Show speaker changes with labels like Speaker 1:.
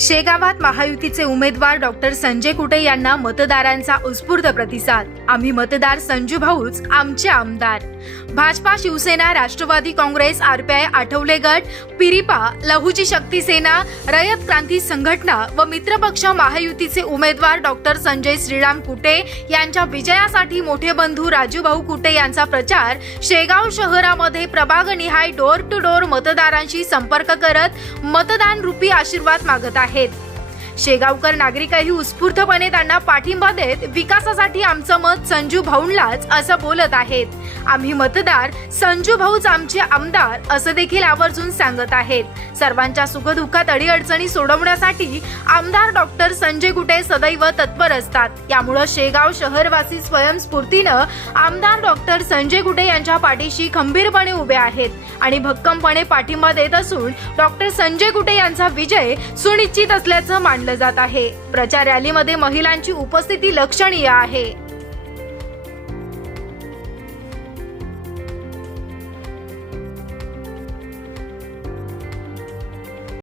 Speaker 1: शेगावात महायुतीचे उमेदवार डॉक्टर संजय कुटे यांना मतदारांचा उत्स्फूर्त प्रतिसाद. आम्ही मतदार संजू भाऊच आमचे आमदार. भाजपा शिवसेना राष्ट्रवादी काँग्रेस आरपीआय आठवले गट पिरिपा लहुची शक्ती सेना रयत क्रांती संघटना व मित्रपक्ष महायुतीचे उमेदवार डॉक्टर संजय श्रीराम कुटे यांच्या विजयासाठी मोठे बंधू राजूभाऊ कुटे यांचा प्रचार शेगाव शहरामध्ये प्रभागनिहाय डोर टू डोर मतदारांशी संपर्क करत मतदान रूपी आशीर्वाद मागत आहे. आहेत शेगावकर नागरिकही उत्स्फूर्तपणे त्यांना पाठिंबा देत विकासासाठी आमचं मत संजू भाऊंलाच असं बोलत आहेत. आम्ही मतदार संजू भाऊच आमचे आमदार असं देखील आवर्जून सांगत आहेत. सर्वांच्या सुखदुःखात अडीअडचणी सोडवण्यासाठी आमदार डॉक्टर संजय गुटे सदैव तत्पर असतात. यामुळं शेगाव शहरवासी स्वयंस्फूर्तीनं आमदार डॉक्टर संजय गुटे यांच्या पाठीशी खंबीरपणे उभे आहेत आणि भक्कमपणे पाठिंबा देत असून डॉक्टर संजय गुटे यांचा विजय सुनिश्चित असल्याचं मानलं जात आहे. प्रचार रॅलीमध्ये महिलांची उपस्थिती लक्षणीय आहे.